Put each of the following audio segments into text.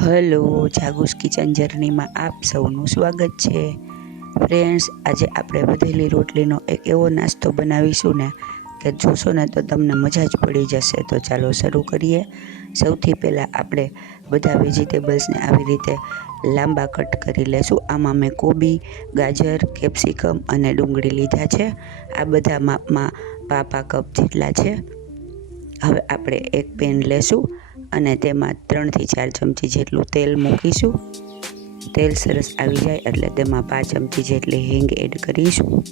Hello, જાગુસ kitchen જર્નીમાં આપ સૌનું સ્વાગત છે. ફ્રેન્ડ્સ, આજે આપણે વધેલી રોટલીનો એક એવો નાસ્તો બનાવીશું ને કે જોશો ને તો તમને મજા જ પડી જશે. તો ચાલો શરૂ કરીએ. સૌથી પહેલાં આપણે બધા વેજીટેબલ્સને આવી રીતે લાંબા કટ કરી લેશું. આમાં મેં કોબી, ગાજર, કેપ્સિકમ અને ડુંગળી લીધા છે. આ બધા માપમાં 2 કપ જેટલા છે. હવે આપણે એક પેન લેશું અને તેમાં 3 થી 4 ચમચી જેટલું તેલ મૂકીશું. તેલ સરસ આવી જાય એટલે તેમાં 5 ચમચી જેટલી હિંગ એડ કરીશું.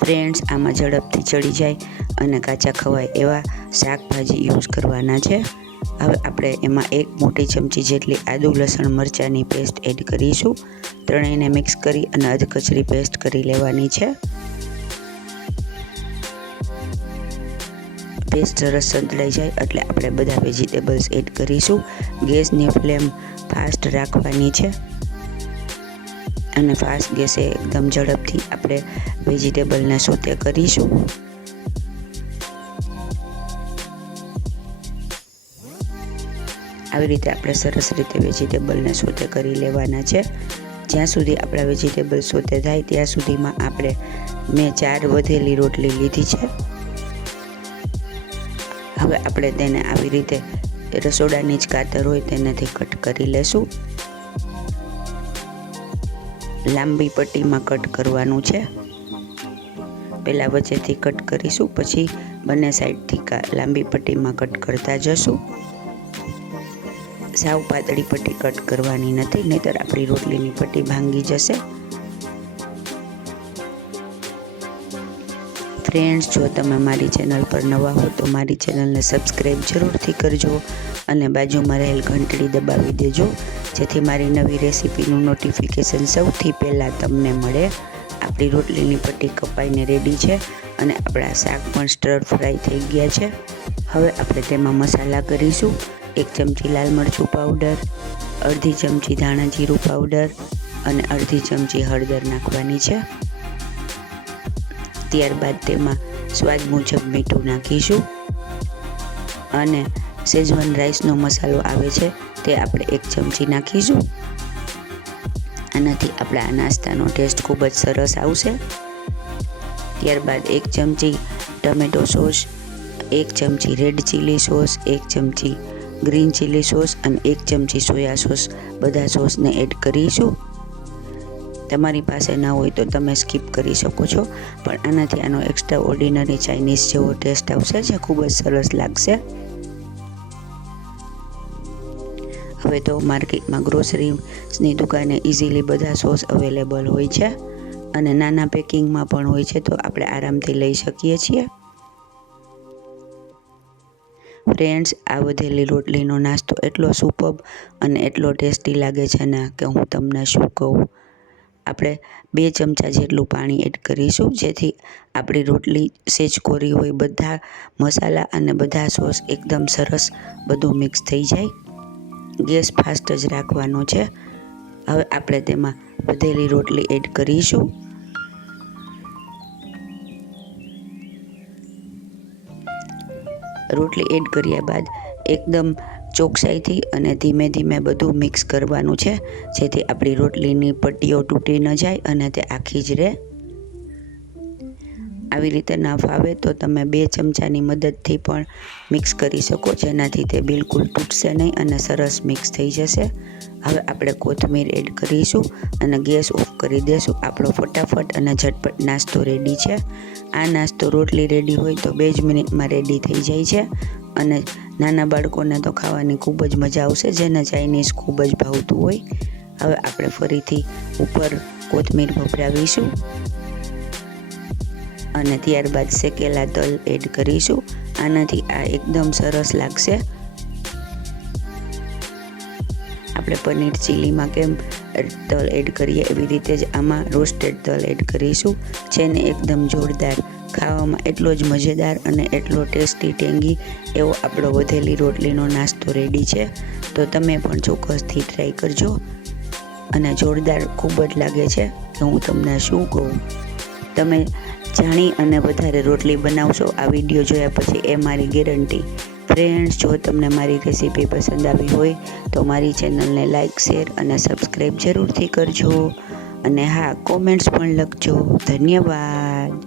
ફ્રેન્ડ્સ, આમાં ઝડપથી ચડી જાય અને કાચા ખવાય એવા શાકભાજી યુઝ કરવાના છે. હવે આપણે એમાં 1 મોટી ચમચી જેટલી આદુ લસણ મરચાંની પેસ્ટ એડ કરીશું. ત્રણેયને મિક્સ કરી અને અધકચરી પેસ્ટ કરી લેવાની છે. પેસ્ટ સરસ સંતળાઈ જાય એટલે આપણે બધા વેજીટેબલ્સ એડ કરીશું. ગેસની ફ્લેમ ફાસ્ટ રાખવાની છે અને ફાસ્ટ ગેસે એકદમ ઝડપથી આપણે વેજીટેબલને સોતે કરીશું. આવી રીતે આપણે સરસ રીતે વેજીટેબલને સોતે કરી લેવાના છે. જ્યાં સુધી આપણા વેજીટેબલ સોતે થાય ત્યાં સુધીમાં મેં 4 વધેલી રોટલી લીધી છે. હવે આપણે તેને આવી રીતે રસોડાની જ કાતર હોય તેનાથી કટ કરી લેશું. લાંબી પટ્ટીમાં કટ કરવાનું છે. પહેલાં વચ્ચેથી કટ કરીશું, પછી બંને સાઈડથી લાંબી પટ્ટીમાં કટ કરતા જશું. સાવ પાતળી પટ્ટી કટ કરવાની નથી, નહીંતર આપણી રોટલીની પટ્ટી ભાંગી જશે. ફ્રેન્ડ્સ, જો તમે મારી ચેનલ પર નવા હો તો મારી ચેનલને સબસ્ક્રાઈબ જરૂરથી કરજો અને બાજુમાં રહેલ ઘંટડી દબાવી દેજો, જેથી મારી નવી રેસીપીનું નોટિફિકેશન સૌથી પહેલાં તમને મળે. આપણી રોટલીની પટ્ટી કપાઈને રેડી છે અને આપણા શાક પણ સ્ટર ફ્રાય થઈ ગયા છે. હવે આપણે તેમાં મસાલા કરીશું. 1 ચમચી લાલ મરચું પાવડર, અડધી ચમચી ધાણા જીરું પાવડર અને અડધી ચમચી હળદર નાખવાની છે. ત્યારબાદ તેમાં સ્વાદ મુજબ મીઠું નાખીશું અને શેઝવાન રાઈસનો મસાલો આવે છે તે આપણે 1 ચમચી નાખીશું. આનાથી આપણા આ નાસ્તાનો ટેસ્ટ ખૂબ જ સરસ આવશે. ત્યારબાદ 1 ચમચી ટમેટો સોસ, 1 ચમચી રેડ ચીલી સોસ, 1 ચમચી ગ્રીન ચીલી સોસ અને 1 ચમચી સોયા સોસ, બધા સોસને એડ કરીશું. તમારી પાસે ના હોય તો તમે સ્કીપ કરી શકો છો, પણ આનાથી આનો એક્સ્ટ્રા ઓર્ડિનરી ચાઇનીઝ જેવો ટેસ્ટ આવશે, જે ખૂબ જ સરસ લાગશે. હવે તો માર્કેટમાં ગ્રોસરીની દુકાને ઇઝીલી બધા સોસ અવેલેબલ હોય છે અને નાના પેકિંગમાં પણ હોય છે, તો આપણે આરામથી લઈ શકીએ છીએ. ફ્રેન્ડ્સ, આ વધેલી રોટલીનો નાસ્તો એટલો સુપર્બ અને એટલો ટેસ્ટી લાગે છે ને કે હું તમને શું કહું. આપણે 2 ચમચા જેટલું પાણી એડ કરીશું, જેથી આપણી રોટલી સેજ કોરી હોય, બધા મસાલા અને બધા સોસ એકદમ સરસ બધું મિક્સ થઈ જાય. ગેસ ફાસ્ટ જ રાખવાનો છે. હવે આપણે તેમાં વધેલી રોટલી એડ કરીશું. રોટલી એડ કર્યા બાદ એકદમ ચોકસાઈથી અને ધીમે ધીમે બધું મિક્સ કરવાનું છે, જેથી આપણી રોટલીની પટ્ટીઓ તૂટી ન જાય અને તે આખી જ રહે. આવી રીતે ના ફાવે તો તમે 2 ચમચાની મદદથી પણ મિક્સ કરી શકો, જેનાથી તે બિલકુલ તૂટશે નહીં અને સરસ મિક્સ થઈ જશે. હવે આપણે કોથમીર એડ કરીશું અને ગેસ ઓફ કરી દેશું. આપણો ફટાફટ અને ઝટપટ નાસ્તો રેડી છે. આ નાસ્તો રોટલી રેડી હોય તો 2 જ મિનિટમાં રેડી થઈ જાય છે અને નાના બાળકોને તો ખાવાની ખૂબ જ મજા આવશે, જેને ચાઇનીઝ ખૂબ જ ભાવતું હોય. હવે આપણે ફરીથી ઉપર કોથમીર ભભરાવીશું અને ત્યારબાદ શેકેલા તલ એડ કરીશું. આનાથી આ એકદમ સરસ લાગશે. આપણે પનીર ચીલીમાં કેમ તલ એડ કરીએ એવી રીતે જ આમાં રોસ્ટેડ તલ એડ કરીશું, જેને એકદમ જોરદાર, ખાવામાં એટલો જ મજેદાર અને એટલો ટેસ્ટી ટેંગી એવો આપણો વધેલી રોટલીનો નાસ્તો રેડી છે. તો તમે પણ ચોક્કસથી ટ્રાય કરજો અને જોરદાર ખૂબ જ લાગે છે કે હું તમને શું કહું. તમે જાણી અને વધારે રોટલી બનાવશો આ વિડીયો જોયા પછી, એ મારી ગેરંટી. ફ્રેન્ડ્સ, જો તમને મારી રેસીપી પસંદ આવી હોય તો મારી ચેનલને લાઇક, શેર અને સબસ્ક્રાઈબ જરૂરથી કરજો. અને હા, કોમેન્ટ્સ પણ લખજો. ધન્યવાદ.